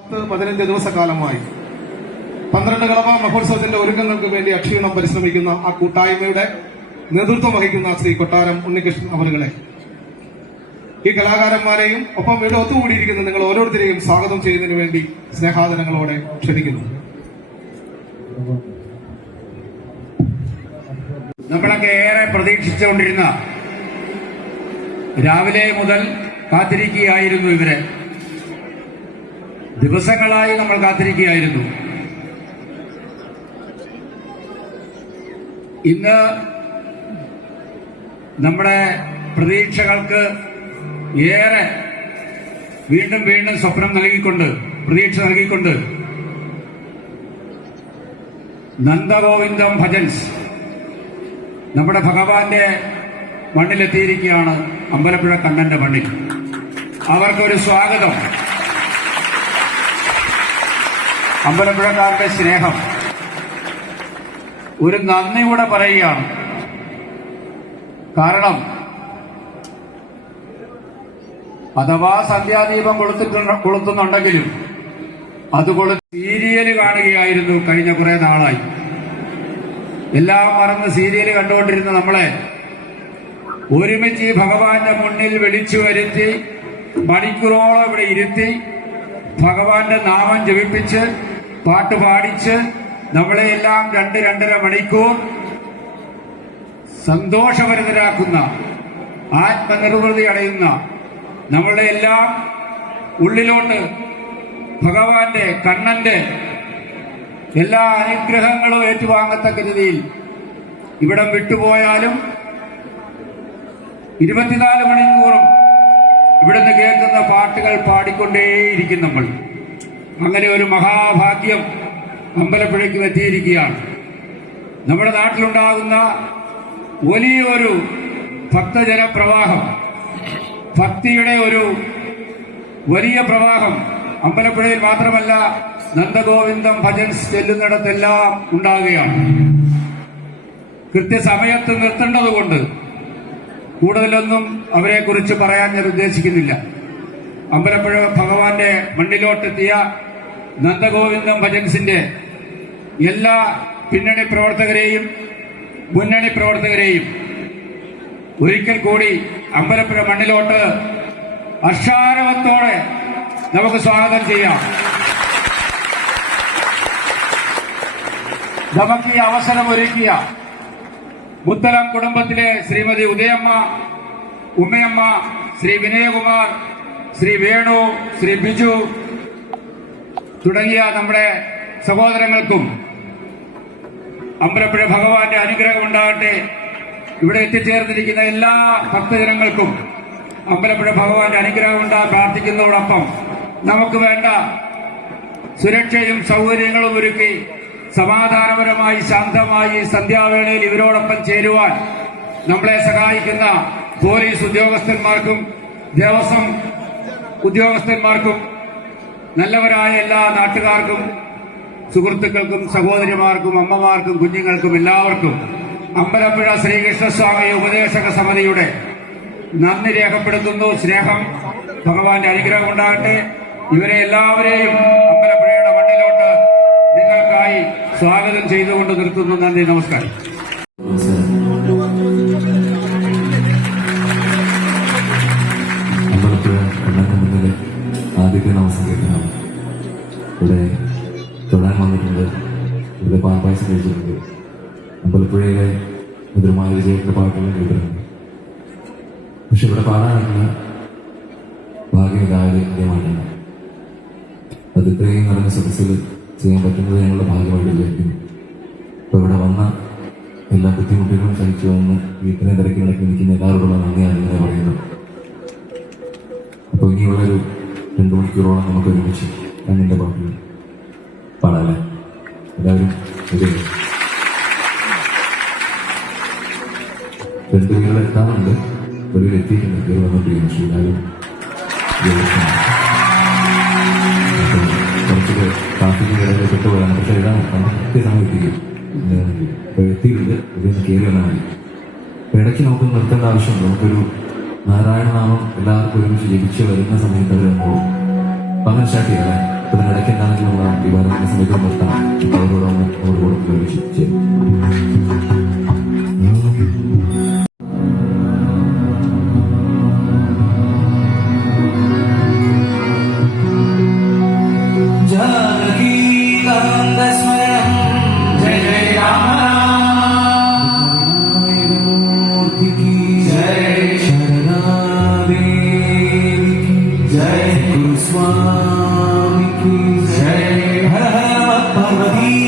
പത്ത് പതിനഞ്ച് ദിവസക്കാലമായി പന്ത്രണ്ട് കളവ മഹോത്സവത്തിന്റെ ഒരുക്കങ്ങൾക്ക് വേണ്ടി അക്ഷീണം പരിശ്രമിക്കുന്ന ആ കൂട്ടായ്മയുടെ നേതൃത്വം വഹിക്കുന്ന ശ്രീ കൊട്ടാരം ഉണ്ണികൃഷ്ണൻ അവരുകളെ. ഈ കലാകാരന്മാരെയും ഒപ്പം ഇവിടെ ഒത്തുകൂടിയിരിക്കുന്ന നിങ്ങൾ ഓരോരുത്തരെയും സ്വാഗതം ചെയ്യുന്നതിന് വേണ്ടി സ്നേഹാദരങ്ങളോടെ ക്ഷണിക്കുന്നു. നമ്മളൊക്കെ ഏറെ പ്രതീക്ഷിച്ചുകൊണ്ടിരുന്ന രാവിലെ മുതൽ കാത്തിരിക്കുകയായിരുന്നു ഇവരെ. ദിവസങ്ങളായി നമ്മൾ കാത്തിരിക്കുകയായിരുന്നു. ഇന്ന് നമ്മുടെ പ്രതീക്ഷകൾക്ക് ഏറെ വീണ്ടും വീണ്ടും സ്വപ്നം നൽകിക്കൊണ്ട് പ്രതീക്ഷ നൽകിക്കൊണ്ട് നന്ദഗോവിന്ദം ഭജൻസ് നമ്മുടെ ഭഗവാന്റെ മണ്ണിലെത്തിയിരിക്കുകയാണ് അമ്പലപ്പുഴ കണ്ണന്റെ മണ്ണിൽ. അവർക്കൊരു സ്വാഗതം. അമ്പലപ്പുഴക്കാരുടെ സ്നേഹം. ഒരു നന്ദിയൂടെ പറയുകയാണ്. കാരണം അഥവാ സന്ധ്യാദീപം കൊളുത്തിട്ടുണ്ട് കൊളുത്തുന്നുണ്ടെങ്കിലും അത് കൊളു സീരിയൽ കാണുകയായിരുന്നു കഴിഞ്ഞ കുറെ നാളായി. എല്ലാം മറന്ന് സീരിയൽ കണ്ടുകൊണ്ടിരുന്ന നമ്മളെ ഒരുമിച്ച് ഭഗവാന്റെ മുന്നിൽ വിളിച്ചു വരുത്തി മണിക്കൂറോളം ഇവിടെ ഇരുത്തി ഭഗവാന്റെ നാമം ജപിപ്പിച്ച് പാട്ട് പാടിച്ച് നമ്മളെ എല്ലാം രണ്ട് രണ്ടര മണിക്കൂർ സന്തോഷഭരിതരാക്കുന്ന ആത്മനിർവൃതി അടയുന്ന നമ്മളുടെ എല്ലാം ഉള്ളിലോട്ട് ഭഗവാന്റെ കണ്ണന്റെ എല്ലാ അനുഗ്രഹങ്ങളും ഏറ്റുവാങ്ങത്തക്ക രീതിയിൽ ഇവിടം വിട്ടുപോയാലും ഇരുപത്തിനാല് മണിക്കൂറും ഇവിടുന്ന് കേൾക്കുന്ന പാട്ടുകൾ പാടിക്കൊണ്ടേയിരിക്കും നമ്മൾ. അങ്ങനെ ഒരു മഹാഭാഗ്യം അമ്പലപ്പുഴയ്ക്ക് എത്തിയിരിക്കുകയാണ് നമ്മുടെ നാട്ടിലുണ്ടാകുന്ന വലിയൊരു ഭക്തജന പ്രവാഹം ഭക്തിയുടെ ഒരു വലിയ പ്രവാഹം അമ്പലപ്പുഴയിൽ മാത്രമല്ല നന്ദഗോവിന്ദം ഭജൻസ് ചെല്ലുന്നിടത്തെല്ലാം ഉണ്ടാകുകയാണ്. കൃത്യസമയത്ത് നിർത്തേണ്ടതുകൊണ്ട് കൂടുതലൊന്നും അവരെക്കുറിച്ച് പറയാൻ ഞാൻ ഉദ്ദേശിക്കുന്നില്ല. അമ്പലപ്പുഴ ഭഗവാന്റെ മണ്ണിലോട്ടെത്തിയ നന്ദഗോവിന്ദം ഭജൻസിന്റെ എല്ലാ പിന്നണി പ്രവർത്തകരെയും മുന്നണി പ്രവർത്തകരെയും ഒരിക്കൽ കൂടി അമ്പലപ്പുഴ മണ്ണിലോട്ട് അക്ഷാരവത്തോടെ നമുക്ക് സ്വാഗതം ചെയ്യാം. നമുക്ക് ഈ അവസരം ഒരുക്കിയ മുത്തലം കുടുംബത്തിലെ ശ്രീമതി ഉദയമ്മ ഉമ്മയമ്മ ശ്രീ വിനയകുമാർ ശ്രീ വേണു ശ്രീ ബിജു തുടങ്ങിയ നമ്മുടെ സഹോദരങ്ങൾക്കും അമ്പലപ്പുഴ ഭഗവാന്റെ അനുഗ്രഹം ഉണ്ടാകട്ടെ. ഇവിടെ എത്തിച്ചേർന്നിരിക്കുന്ന എല്ലാ ഭക്തജനങ്ങൾക്കും അമ്പലപ്പുഴ ഭഗവാന്റെ അനുഗ്രഹം ഉണ്ടാകാൻ പ്രാർത്ഥിക്കുന്നതോടൊപ്പം നമുക്ക് വേണ്ട സുരക്ഷയും സൗകര്യങ്ങളും ഒരുക്കി സമാധാനപരമായി ശാന്തമായി സന്ധ്യാവേളയിൽ ഇവരോടൊപ്പം ചേരുവാൻ നമ്മളെ സഹായിക്കുന്ന പോലീസ് ഉദ്യോഗസ്ഥന്മാർക്കും ദേവസ്വം ഉദ്യോഗസ്ഥന്മാർക്കും നല്ലവരായ എല്ലാ നാട്ടുകാർക്കും സുഹൃത്തുക്കൾക്കും സഹോദരിമാർക്കും അമ്മമാർക്കും കുഞ്ഞുങ്ങൾക്കും എല്ലാവർക്കും അമ്പലപ്പുഴ ശ്രീകൃഷ്ണസ്വാമി ഉപദേശക സമിതിയുടെ നന്ദി രേഖപ്പെടുത്തുന്നു. സ്നേഹം ഭഗവാന്റെ അനുഗ്രഹം ഉണ്ടാകട്ടെ. ഇവരെ എല്ലാവരെയും അമ്പലപ്പുഴയുടെ മണ്ണിലോട്ട് നിങ്ങൾക്കായി സ്വാഗതം ചെയ്തുകൊണ്ട് നിർത്തുന്നു. നന്ദി നമസ്കാരം. ആദ്യത്തെ നമസ്കരിക്കണം ഇവിടെ തൊഴാൻ വന്നിട്ടുണ്ട്. ഇവിടെ പാമ്പായസം കഴിച്ചിട്ടുണ്ട്. അമ്പലപ്പുഴയിലെ മുതിർമായ വിജയത്തിന്റെ പാട്ടുകൾ കേട്ടിട്ടുണ്ട്. പക്ഷെ ഇവിടെ പാടാനുള്ള ഭാഗ്യം ഇതായത് ആദ്യമായിട്ടാണ് അത് ഇത്രയും നടന്ന സദസ്സിൽ ചെയ്യാൻ പറ്റുന്നത് ഞങ്ങളുടെ ഭാഗ്യമായിട്ട് വിചാരിക്കുന്നു. അപ്പൊ ഇവിടെ വന്ന എല്ലാ ബുദ്ധിമുട്ടുകളും സഹിച്ചു വന്ന് വീട്ടിനെ തിരക്കി നടക്കി നിൽക്കുന്ന എല്ലാവരോടുള്ള നന്ദിയാണ് ഇങ്ങനെ പറയുന്നത്. അപ്പോൾ ഇനിയുള്ളൊരു രണ്ടു മണിക്കൂറോളം നമുക്ക് ഒരുമിച്ച് കണ്ണിന്റെ പാട്ടുകൾ പാടാല്ലേ? എല്ലാവരും രണ്ട് എത്താറുണ്ട്. ഒരു എത്തിയിട്ടുണ്ട് പക്ഷേ എല്ലാവരും കുറച്ച് ട്രാഫിക് ഇടയിൽ പെട്ടുപോയാണ് പക്ഷേ ഇതാണ് കൃത്യസമയം എത്തിക്കും അപ്പോൾ എത്തിയിട്ടുണ്ട് കയറി വന്നാൽ മതി. ഇടയ്ക്ക് നമുക്ക് നിർത്തേണ്ട ആവശ്യമുണ്ട്. നമുക്കൊരു നാരായണനാമം എല്ലാവർക്കും ഒരുമിച്ച് ജപിച്ച് വരുന്ന സമയത്ത് അവർ പോകും അപ്പം അങ്ങനെ സ്റ്റാർട്ട് ചെയ്യാം അപ്പം ഇടയ്ക്ക് എന്താണെങ്കിലും നമ്മൾ ഈ വരുന്ന സമയത്ത് നിർത്താം അവരോട് അവർ കൊടുക്കുന്ന Madina.